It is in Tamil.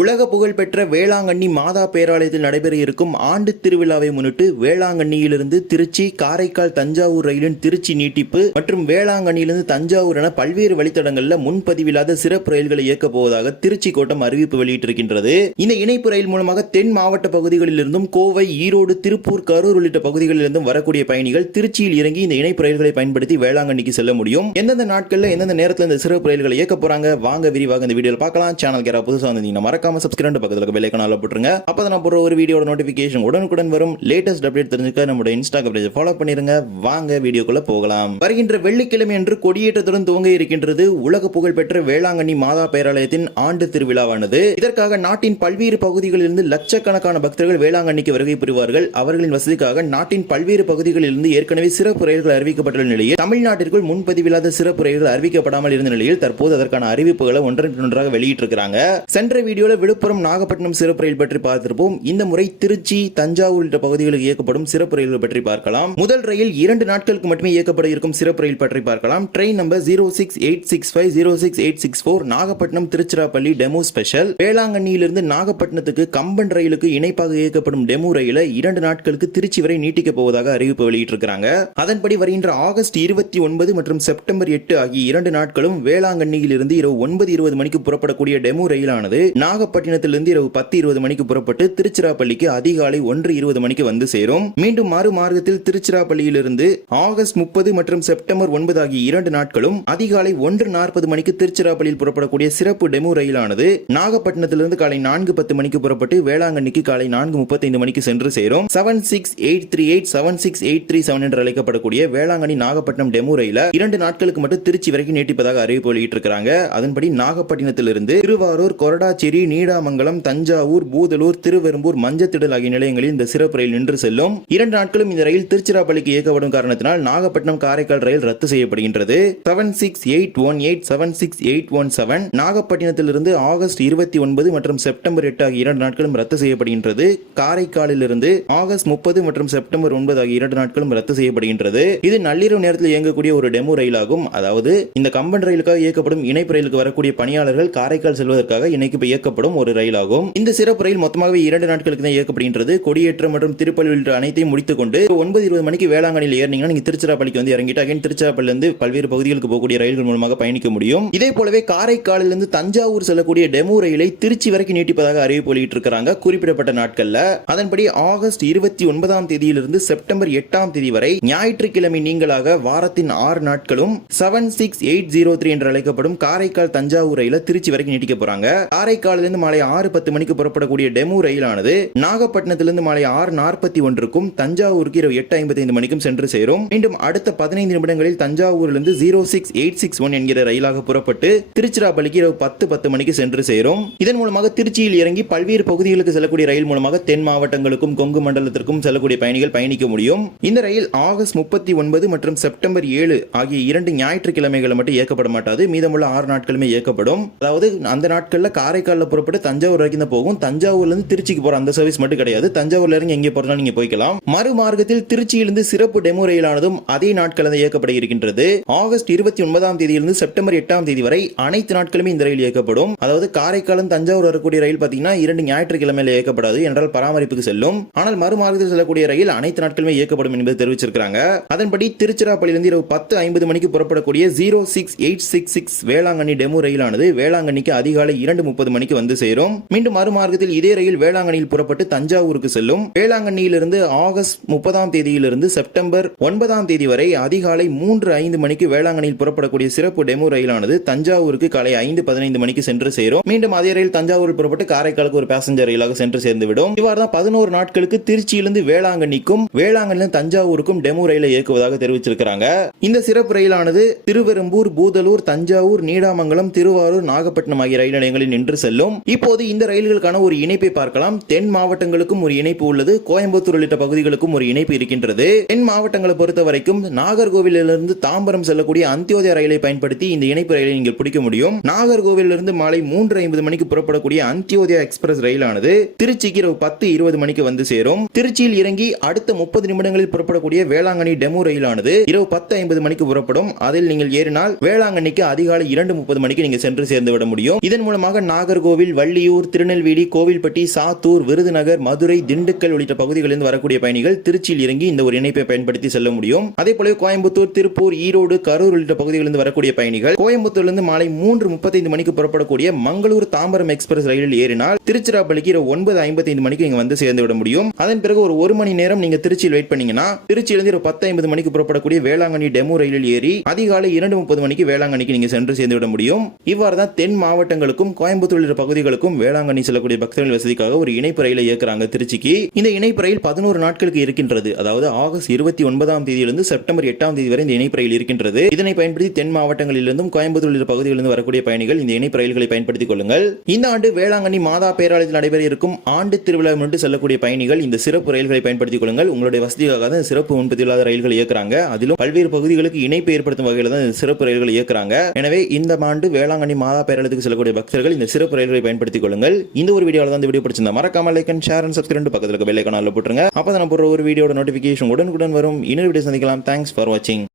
உலக புகழ்பெற்ற வேளாங்கண்ணி மாதா பேராலயத்தில் நடைபெற இருக்கும் ஆண்டு திருவிழாவை முன்னிட்டு வேளாங்கண்ணியிலிருந்து திருச்சி, காரைக்கால், தஞ்சாவூர் ரயிலின் திருச்சி நீட்டிப்பு மற்றும் வேளாங்கண்ணியிலிருந்து தஞ்சாவூர் என பல்வேறு வழித்தடங்களில் முன்பதிவில்லாத சிறப்பு ரயில்களை இயக்கப் போவதாக திருச்சி கோட்டம் அறிவிப்பு வெளியிட்டிருக்கின்றது. இந்த இணைப்பு ரயில் மூலமாக தென் மாவட்ட பகுதிகளிலிருந்தும் கோவை, ஈரோடு, திருப்பூர், கரூர் உள்ளிட்ட பகுதிகளிலிருந்தும் வரக்கூடிய பயணிகள் திருச்சியில் இறங்கி இந்த இணைப்பு ரயில்களை பயன்படுத்தி வேளாங்கண்ணிக்கு செல்ல முடியும். எந்தெந்த நாட்களில் எந்தெந்த நேரத்தில் இந்த சிறப்பு ரயில்களை இயக்க போறாங்க வாங்க விரிவாக இந்த வீடியோவில் பார்க்கலாம். சேனல் யாராவது புதுசாக வந்தீங்கன்னா மறக்காம சப்ஸ்கிரைப் பக்கத்துல பெல் ஐகானை போட்டுருங்க. அப்பதான் நான் போற ஒரு வீடியோட நோட்டிபிகேஷன் உடனுக்குடன் வரும். லேட்டஸ்ட் அப்டேட் தெரிஞ்சுக்க நம்முடைய இன்ஸ்டாகிராம் பேஜை ஃபாலோ பண்ணிருங்க. வாங்க வீடியோக்குள்ள போகலாம். வருகின்ற வெள்ளிக்கிழமை அன்று கொடியேற்றத்துடன் துவங்க இருக்கின்றது உலக புகழ்பெற்ற வேளாங்கண்ணி மாதா பேராலயத்தின் ஆண்டு திருவிழாவானது. இதற்காக நாட்டின் பல்வேறு பகுதிகளிலிருந்து லட்சக்கணக்கான பக்தர்கள் வேளாங்கண்ணிக்கு வருகை புரிவார்கள். அவர்களின் வசதிக்காக நாட்டின் பல்வேறு பகுதிகளிலிருந்து ஏற்கனவே சிறப்பு ரயில்கள் அறிவிக்கப்பட்டுள்ள நிலையில் தமிழ்நாட்டிற்குள் முன்பதிவில்லாத சிறப்பு ரயில்கள் அறிவிக்கப்படாமல் இருந்த நிலையில் தற்போது அதற்கான அறிவிப்புகளை ஒன்றொன்றாக வெளியிட்டிருக்கிறாங்க. சென்ற வீடியோல விழுப்புரம், நாகப்பட்டினம் சிறப்பு ரயில் பற்றி பார்த்திருப்போம். இந்த முறை திருச்சி, தஞ்சாவூர் உள்ளிட்ட பகுதிகளுக்கு இயக்கப்படும் சிறப்பு ரயில்கள் பற்றி பார்க்கலாம். முதல் ரயில் 2 நாட்களுக்கு மட்டுமே இயக்கப்பட இருக்கும் சிறப்பு ரயில் பற்றி பார்க்கலாம். Train number 06865, 06864 Nagapattinam Tiruchirappalli DEMU special. வேளாங்கண்ணியிலிருந்து நாகப்பட்டினத்துக்கு கம்பன் ரயிலுக்கு இணைப்பாக இயக்கப்படும் டெமோ ரயிலை 2 நாட்களுக்கு திருச்சி வரை நீட்டிக்கப் போவதாக அறிவிப்பு வெளியிட்டிருக்கிறாங்க. அதன்படி வருகின்ற ஆகஸ்ட் 29 மற்றும் செப்டம்பர் 8 ஆகிய 2 நாட்களும் வேளாங்கண்ணியில் இருந்து இரவு 9:20 மணிக்கு புறப்படக்கூடிய டெமோ ரயிலானது நாகப்பட்டினத்திலிருந்து இரவு 10:20 மணிக்கு புறப்பட்டு திருச்சிராப்பள்ளிக்கு அதிகாலை 1:20 மணிக்கு வந்து சேரும். மீண்டும் மறுமார்க்கத்தில் திருச்சிராப்பள்ளியிலிருந்து ஆகஸ்ட் 30 மற்றும் செப்டம்பர் 9 ஆகிய 2 நாட்களும் அதிகாலை 1:40 மணிக்கு திருச்சிராப்பள்ளியில் புறப்படக்கூடிய சிறப்பு டெமோ ரயிலானது நாகப்பட்டினத்திலிருந்து காலை 4:10 மணிக்கு புறப்பட்டு வேளாங்கண்ணிக்கு காலை 4:35 மணிக்கு சென்று சேரும். 76838, 76837 என்று அழைக்கப்படக்கூடிய வேளாங்கண்ணி நாகப்பட்டினம் டெமோ ரயில 2 நாட்களுக்கு மட்டும் திருச்சி வரைக்கும் நீட்டிப்பதாக அறிவிப்பு வெளியிட்டிருக்கிறாங்க. அதன்படி நாகப்பட்டினத்திலிருந்து திருவாரூர், கொரடாச்சேரி, நீடாமங்கலம், தஞ்சாவூர், பூதலூர், திருவெரும்பூர், மஞ்சத்திடல் ஆகிய நிலையங்களில் இந்த சிறப்பு ரயில் நின்று செல்லும். 2 நாட்களும் இந்த ரயில் திருச்சிராப்பள்ளிக்கு இயக்கப்படும் காரணத்தினால் நாகப்பட்டினம், காரைக்கால் ரயில் ரத்து செய்யப்படுகின்றது. 76818, 76817 நாகப்பட்டினத்திலிருந்து ஆகஸ்ட் 29 மற்றும் செப்டம்பர் 8 ஆகிய 2 நாட்களும் ரத்து செய்யப்படுகின்றது. காரைக்காலிலிருந்து ஆகஸ்ட் 30 மற்றும் செப்டம்பர் 9 ஆகிய 2 நாட்களும் ரத்து செய்யப்படுகின்றது. இது நள்ளிரவு நேரத்தில் இயங்கக்கூடிய ஒரு டெமோ ரயிலாகும். அதாவது இந்த கம்பன் ரயிலுக்காக இயக்கப்படும் இணைப்பு ரயிலுக்கு வரக்கூடிய பணியாளர்கள் காரைக்கால் செல்வதற்காக இயக்கப்படும் ஒரு ரயிலாகும். இந்த சிறப்பு ரயில் மொத்தமாகவே 2 நாட்களுக்கு தான் இயக்கப்படுகின்றது. கொடியேற்றம் மற்றும் திருப்பள்ளி அனைத்தையும் முடித்துக் கொண்டு 9:20 மணிக்கு வேளாங்கண்ணியில் ஏறினீங்கன்னா நீங்க திருச்சிராப்பள்ளிக்கு வந்து இறங்கிட்டு அகைன் திருச்சிராப்பள்ளியிலிருந்து பல்வேறு பகுதிகளுக்கு போகக்கூடிய ரயில்கள் மூலமாக பயணிக்க முடியும். இதே போலவே காரைக்காலிலிருந்து தஞ்சாவூர் செல்லக்கூடிய டெமோ ரயிலை திருச்சி வரைக்கும் நீட்டிப்பதாக அறிவிப்பு வெளியிட்டிருக்கிறாங்க குறிப்பிடப்பட்ட நாட்கள்ல. அதன்படி ஆகஸ்ட் 29ஆம் தேதியிலிருந்து செப்டம்பர் 8ஆம் தேதி வரை ஞாயிற்றுக்கிழமை நீங்களாக வாரத்தின் 6 நாட்களும் 76803 என்று அழைக்கப்படும் காரைக்கால் தஞ்சாவூர் ரயில திருச்சி வரைக்கும் நீட்டிக்க போறாங்க. காரைக்காலிலிருந்து மாலை 6:10 மணிக்கு புறப்படக்கூடிய டெமோ ரயிலானது நாகப்பட்டினத்திலிருந்து மாலை 6:41க்கும் தஞ்சாவூருக்கு இரவு 8:55 மணிக்கும் சென்று சேரும். மீண்டும் அடுத்த 15 நிமிடங்களில் தஞ்சாவூரிலிருந்து 06861 என்கிற ரயிலாக புறப்பட்டு திருச்சிராப்பள்ளிக்கு இரவு 10:10 மணிக்கு சென்று சேரும். இதன் மூலமாக திருச்சியில் இறங்கி பல்வேறு பகுதிகளுக்கு செல்லக்கூடிய ரயில் மூலமாக தென் மாவட்டங்களுக்கும் கொங்கு மண்டலத்திற்கும் செல்லக்கூடிய பயணிகள் பயணிக்க முடியும். இந்த ரயில் ஆகஸ்ட் 39 மற்றும் செப்டம்பர் 7 ஆகிய 2 ஞாயிற்றுக்கிழமைகளை மட்டும் இயக்கப்பட மாட்டாது. மீதமுள்ள 6 நாட்களுமே இயக்கப்படும். அதாவது அந்த நாட்கள்ல காரைக்காலில் புறப்பட்டு தஞ்சாவூர் வரைக்கும் தான் போகும். தஞ்சாவூர்ல இருந்து திருச்சிக்கு போற அந்த சர்வீஸ் மட்டும் கிடையாது. தஞ்சாவூர்ல இருந்து எங்கே போறதுனாலும் நீங்க போய்க்கலாம். மறுமார்க்கத்தில் திருச்சியிலிருந்து சிறப்பு டெமோ ரயிலானதும் அதே நாட்களில் இயக்கப்பட இருக்கின்றது. ஆகஸ்ட் 29ஆம் தேதியிலிருந்து செப்டம்பர் 8ஆம் தேதி வரை அனைத்து நாட்களுமே இந்த ரயில் இயக்கப்படும். அதாவது காரைக்கால் தஞ்சாவூர் வரக்கூடிய ரயில் பாத்தீங்கன்னா 2 ஞாயிற்றுக்கிழமையில இயக்கப்படாது என்றால் பராமரிப்புக்கு செல்லும். ஆனால் மறுமார்க்கத்தில் செல்லக்கூடிய ரயில் அனைத்து நாட்களுமே இயக்கப்படும் என்பது தெரிவிச்சிருக்காங்க. அதன்படி திருச்சிராப்பள்ளியிலிருந்து இரவு 10:50 மணிக்கு புறப்படக்கூடிய 06866 வேளாங்கண்ணி டெமோ ரயிலானது வேளாங்கண்ணிக்கு அதிகாலை 2:30 மணிக்கு வந்து சேரும். மீண்டும் மறுமார்க்கத்தில் இதே ரயில் வேளாங்கண்ணியில் புறப்பட்டு தஞ்சாவூருக்கு செல்லும். வேளாங்கண்ணியிலிருந்து ஆகஸ்ட் 30ஆம் தேதியிலிருந்து செப்டம்பர் 9ஆம் தேதி வரை அதிகாலை 3:05 மணிக்கு வேளாங்கண்ணியில் புறப்படக்கூடிய சிறப்பு டெமோ ரயிலானது தஞ்சாவூருக்கு காலை 5:15 மணிக்கு சென்று சேரும். மீண்டும் அதே ரயில் தஞ்சாவூரில் புறப்பட்டு காரைக்காலுக்கு ஒரு பேசஞ்சர் ரயிலாக சென்று சேர்ந்துவிடும். இவ்வாறு தான் 11 நாட்களுக்கு திருச்சியிலிருந்து வேளாங்கண்ணிக்கும் வேளாங்கண்ணிலிருந்து தஞ்சாவூருக்கும் டெமோ ரயிலை இயக்குவதாக தெரிவிச்சிருக்கிறாங்க. இந்த சிறப்பு ரயிலானது திருவெரும்பூர், பூதலூர், தஞ்சாவூர், நீடாமங்கலம், திருவாரூர், நாகப்பட்டினம் ஆகிய ரயில் நிலையங்களில் நின்று செல்லும். இப்போது இந்த ரயில்களுக்கான ஒரு இணைப்பை பார்க்கலாம். தென் மாவட்டங்களுக்கும் ஒரு இணைப்பு உள்ளது. கோயம்புத்தூர் உள்ளிட்ட பகுதிகளுக்கும் ஒரு இணைப்பு இருக்கின்றது. தென் மாவட்டங்களை பொறுத்த வரைக்கும் நாகர்கோவிலிருந்து தாம்பரம் செல்லக்கூடிய அந்தியோதயா ரயிலை பயன்படுத்தி இந்த இணைப்பு ரயிலை நீங்கள் பிடிக்க முடியும். நாகர்கோவிலிருந்து மாலை 3:50 மணிக்கு புறப்படக்கூடிய அந்தியோதயா எக்ஸ்பிரஸ் ரயிலானது திருச்சிக்கு இரவு 10:20 மணிக்கு வந்து சேரும். திருச்சியில் இறங்கி அடுத்த 30 நிமிடங்களில் புறப்படக்கூடிய வேளாங்கண்ணி டெமோ ரயிலானது இரவு 10:50 மணிக்கு புறப்படும். அதில் நீங்கள் ஏறினால் வேளாங்கண்ணிக்கு அதிகாலை 2:30 மணிக்கு நீங்க சென்று சேர்ந்து விட முடியும். இதன் மூலமாக நாகர்கோவில், நாகர்கோவில், வள்ளியூர், திருநெல்வேலி, கோவில்பட்டி, சாத்தூர், விருதுநகர், மதுரை, திண்டுக்கல் உள்ளிட்ட பகுதிகளிலிருந்து வரக்கூடிய பயணிகள் திருச்சியில் இறங்கி இந்த ஒரு இணைப்பை பயன்படுத்தி செல்ல முடியும். அதே போல கோயம்புத்தூர், திருப்பூர், ஈரோடு, கரூர் உள்ளிட்ட பகுதிகளிலிருந்து வரக்கூடிய பயணிகள் கோயம்புத்தூரிலிருந்து மாலை 3:35 மணிக்கு புறப்படக்கூடிய மங்களூர் தாம்பரம் எக்ஸ்பிரஸ் ரயிலில் ஏறினால் திருச்சிராப்பள்ளிக்கு 9:55 மணிக்கு இங்க வந்து சேர்ந்து விட முடியும். அதன் பிறகு ஒரு மணி நேரம் நீங்க திருச்சியில் வெயிட் பண்ணீங்கன்னா திருச்சியிலிருந்து 10:50 மணிக்கு புறப்படக்கூடிய வேளாங்கண்ணி டெமோ ரயிலில் ஏறி அதிகாலை 2:30 மணிக்கு வேளாங்கண்ணிக்கு நீங்க சென்று சேர்ந்து விட முடியும். இவ்வாறு தான் தென் மாவட்டங்களுக்கும் கோயம்புத்தூர் உள்ள பகுதிகளுக்கும் வேளாங்கண்ணி செல்லக்கூடிய பக்தர்கள் வசதிக்காக ஒரு இணைப்பு ரயிலை இயக்குறாங்க திருச்சிக்கு. இந்த இணைப்பு ரயில் 11 நாட்களுக்கு இருக்கின்றது. அதாவது ஆகஸ்ட் 29ஆம் தேதியிலிருந்து செப்டம்பர் 8ஆம் தேதி வரை இந்த இணைப்பு ரயில் இருக்கின்றது. இதனை பயன்படுத்தி தென் மாவட்டங்களிலிருந்தும் கோயம்புத்தூர் உள்ள பகுதிகளிலிருந்து வரக்கூடிய பயணிகள் இந்த இணைப்பு ரயில்களை பயன்படுத்திக் கொள்ளுங்கள். இந்த ஆண்டு வேளாங்கண்ணி மாதா பேராலயத்தில் நடைபெற இருக்கும் ஆண்டு திருவிழா முன்னிட்டு செல்லக்கூடிய பயணிகள் இந்த சிறப்பு ரயில்களை பயன்படுத்திக் கொள்ளுங்கள். உங்களுடைய வசதிக்காக தான் சிறப்பு முன்பதிவு இல்லாத ரயில்கள் இயக்குறாங்க. அதிலும் பல்வேறு பகுதிகளுக்கு இணைப்பு ஏற்படுத்தும் வகையில் தான் சிறப்பு ரயில்கள் இயக்குறாங்க. எனவே இந்த ஆண்டு வேளாங்கண்ணி மாதா பேராலயத்துக்கு செல்லக்கூடிய பக்தர்கள் இந்த சிறப்பு ரயில்களை பயன்படுத்திக் கொள்ளுங்கள். இந்த ஒரு வீடியோல தான் இந்த வீடியோ பிடிச்சிருந்தா மறக்காம like and share and subscribe பக்கத்துல இருக்க பெல் ஐகானை போட்டுருங்க. அப்பதான் நான் போடுற ஒரு வீடியோட நோட்டிபிகேஷன் உடனுக்குடன் வரும். இன்னொரு வீடியோ சந்திக்கலாம். தேங்க்ஸ் ஃபார் வாட்சிங்.